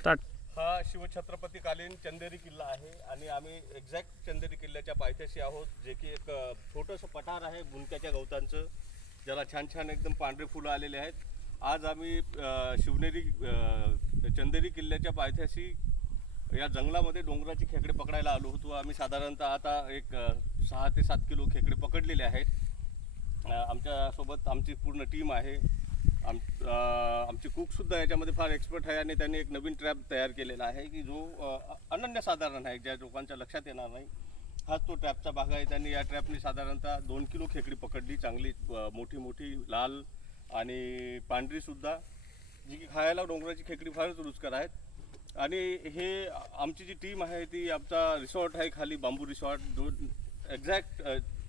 Start. हा शिवछत्रपतीकालीन चंदेरी किल्ला आहे आणि आम्ही एक्झॅक्ट चंदेरी किल्ल्याच्या पायथ्याशी आहोत, जे की एक छोटंसं पठार आहे बुनक्याच्या गवतांचं, ज्याला छान छान एकदम पांढरे फुलं आलेले आहेत. आज आम्ही चंदेरी किल्ल्याच्या पायथ्याशी या जंगलामध्ये डोंगराची खेकडे पकडायला आलो होतो. आम्ही साधारणतः आता एक 6 ते 7 किलो खेकडे पकडलेले आहेत. आमच्यासोबत आमची पूर्ण टीम आहे. आमची कुकसुद्धा याच्यामध्ये फार एक्सपर्ट आहे आणि त्यांनी एक नवीन ट्रॅप तयार केलेला आहे की जो अनन्यसाधारण आहे, ज्या लोकांच्या लक्षात येणार नाही. हाच तो ट्रॅपचा भाग आहे. त्यांनी या ट्रॅपने साधारणतः 2 किलो खेकडी पकडली, चांगली मोठी मोठी लाल आणि पांढरीसुद्धा, जी की खायला डोंगराची खेकडी फारच रुचकर आहेत. आणि हे आमची जी टीम आहे ती आमचा रिसॉर्ट आहे खाली, बांबू रिसॉर्ट, जो एक्झॅक्ट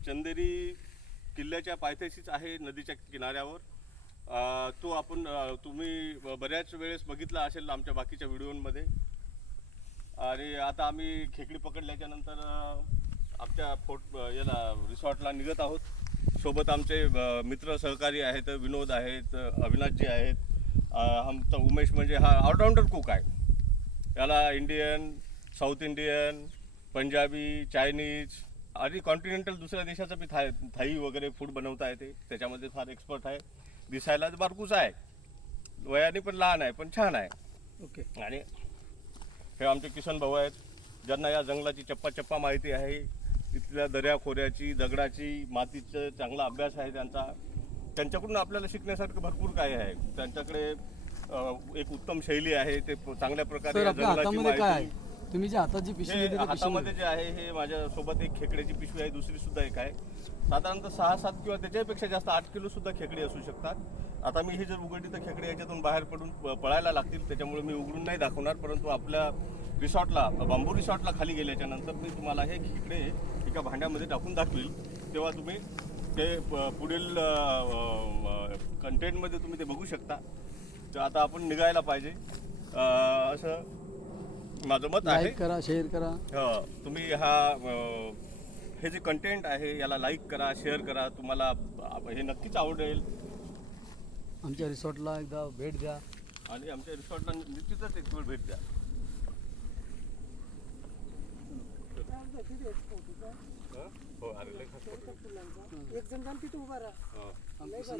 चंदेरी किल्ल्याच्या पायथ्याशीच आहे, नदीच्या किनाऱ्यावर. तो आपण तुम्ही बऱ्याच वेळेस बघितला असेल आमच्या बाकीच्या व्हिडिओमध्ये. आणि आता आम्ही खेकडी पकडल्याच्या नंतर आमच्या रिसॉर्टला निघत आहोत. सोबत आमचे मित्र सहकारी आहेत, विनोद आहेत, अविनाशजी आहेत. आमचा उमेश म्हणजे हा ऑलराऊंडर कुक आहे. याला Indian, south Indian, Punjabi, Chinese आणि कॉन्टिनेंटल दुसऱ्या देशाचं बी थाई वगैरे फूड बनवता येते. त्याच्यामध्ये फार एक्सपर्ट आहे. दिसायला बारकूस आहे, वयाने पण लहान आहे, पण छान आहे. ओके. आणि हे आमचे किसन भाऊ आहेत, ज्यांना या जंगलाची चप्पा माहिती आहे. तिथल्या दर्या खोऱ्याची, दगडाची, मातीचं चांगला अभ्यास आहे त्यांचा. त्यांच्याकडून आपल्याला शिकण्यासारखं भरपूर काय आहे. त्यांच्याकडे एक उत्तम शैली आहे. ते चांगल्या प्रकारे जंगलाची माहिती. तुम्ही जे हाताची पिशवी हातामध्ये जे आहे हे माझ्यासोबत एक खेकड्याची पिशवी आहे, दुसरी सुद्धा एक आहे. साधारणतः 6-7 किंवा त्याच्यापेक्षा जास्त 8 किलो सुद्धा खेकडी असू शकतात. आता मी ही जर उघडली तर खेकडी याच्यातून बाहेर पडून पळायला लागतील, त्याच्यामुळे मी उघडून नाही दाखवणार. परंतु आपल्या रिसॉर्टला, बांबू रिसॉर्टला खाली गेल्याच्या नंतर मी तुम्हाला हे खेकडे एका भांड्यामध्ये टाकून दाखवील. तेव्हा तुम्ही ते पुढील कंटेंटमध्ये तुम्ही ते बघू शकता. तर आता आपण निघायला पाहिजे असं माझं मत आहे. लाईक करा, शेअर करा. तुम्ही हे जे कंटेंट आहे याला लाईक करा, शेअर करा. तुम्हाला हे नक्कीच आवडेल. आमच्या रिसॉर्टला एकदा भेट द्या आणि आमच्या रिसॉर्टला निश्चितच एक वेळ भेट द्या. हो, अरे लय खास फोटो. एक जण तिथे उभा राहा.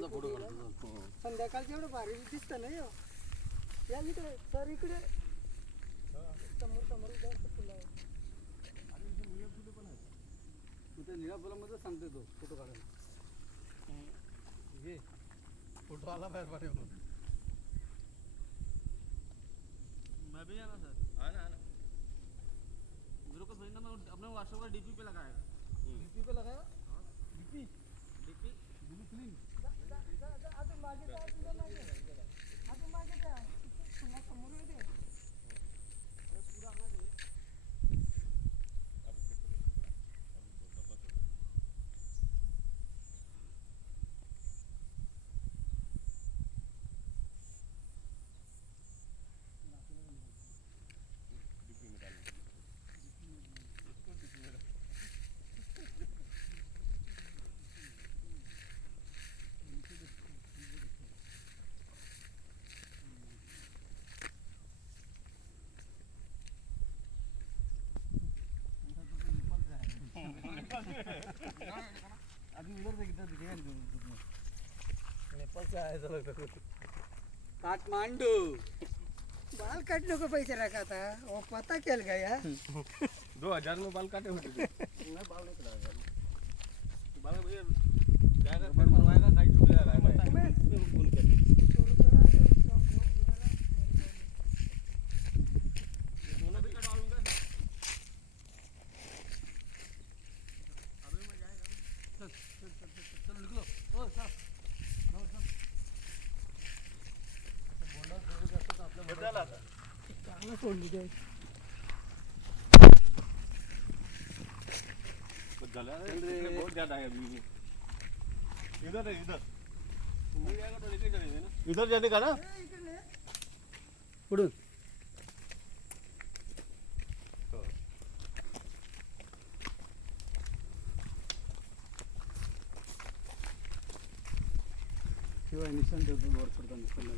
फोटो काढतो. संध्याकाळचं एवढं भारी दिसतं नाही हो. या इकडे सर, इकडे समोर जास्त फुलं आहे. तिथे निळ्या फुलामध्ये सांगते तो फोटो काढायला. ये फोटो आला बाहेर पाठवून. मैं भी जाना सर। आना मेरे को भेजना, मैं अपने व्हाट्सएप पर डीपी पे लगाएगा। डीपी पे लगाया. DP DP blue clean. अजून मागे जा, अजून मागे जा. पुन्हा समोर येते. अभी उधर से किधर दिखेगा नहीं. नेपाल से आया था काठमांडू. बाल काटने को पैसे रखा था, वो पता चल गया. 2000 में बाल काटे होते थे. मैं बाल नहीं कटाया. बाल भैया जाएगा, फिर बनवाएगा, कहीं छुप जाएगा. फोन कर दोनों भी कटवा लूंगा. अभी मैं जाएगा। चलो निकलो. हो चल. बदल आता. चांगलं सोडली ते. बहुत ज्यादा है अभी. इधर है, इधर मिल जाएगा तो लेके चलेंगे ना. इधर जाने का ना. पुढून शिवाय निशाण ठेवतो वर पडताना.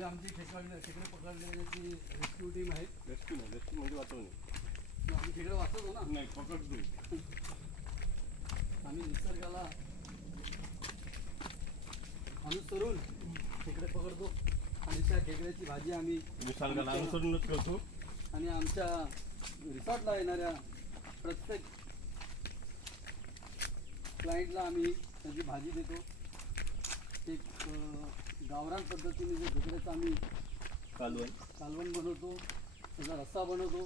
ही आमची खेकडे पकडलेली रेस्क्यू टीम आहे. रेस्क्यू नाही, रेस्क्यू म्हणजे वाचवणे. आम्ही खेकडे वाचवतो ना. नाही, पकडतो. आम्ही निसर्गाला अनुसरून खेकडे पकडतो आणि त्या खेकड्याची भाजी आम्ही निसर्गाला अनुसरूनच करतो. आणि आमच्या रिसॉर्टला येणाऱ्या प्रत्येक क्लायंटला आम्ही त्याची भाजी देतो. एक गावरान पद्धतीने जे खेकड्याचं आम्ही कालवण बनवतो, त्याचा रस्सा बनवतो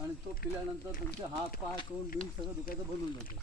आणि तो पिल्यानंतर तुमचे हात पाय तोंड बिंग सगळं दुखायचं बनवून जातं.